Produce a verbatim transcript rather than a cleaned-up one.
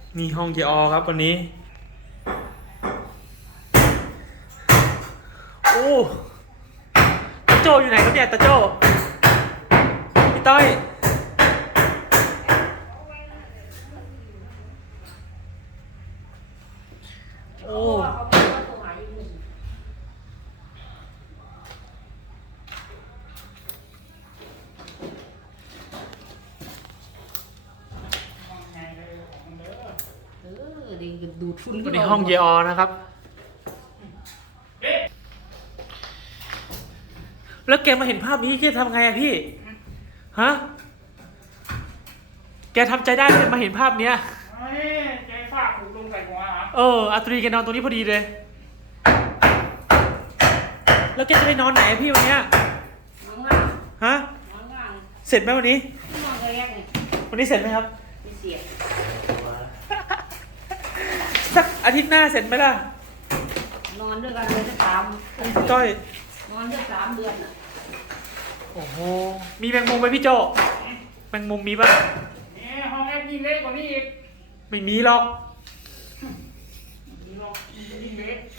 นี่ห้องเจอครับวันนี้โอ้ตาโจอยู่ไหนครับเนี่ยตาโจพี่ต้อยโอ้ดูดฝุ่นวันนี้ห้องเจอนะครับแล้วแกมาเห็นภาพนี้แกทำไงอะพี่ฮะแกทำใจได้เลยมาเห็นภาพเนี้ยเฮ้ยแกฝากถูกลงใส่หัวเหรอเอออาตรีแกนอนตรงนี้พอดีเลย แล้วแกจะไปนอนไหนอะพี่วันเนี้ยน้องล่างฮะน้องล่างเสร็จไหมวันนี้น้องแรกนี่วันนี้เสร็จไหมครับไม่เสียสักอาทิตย์หน้าเสร็จไหมล่ะนอนด้วยกันเลยสักสามก้อยนอนด้วยสามเดือนอ่ะโอ้โห มีแมงมุมไหมพี่โจแมงมุมมีป่ะนี่ห้องแอดยิ่งเล็กกว่านี้อีกไม่มีหรอกนี่หรอกยิ่งเล็ก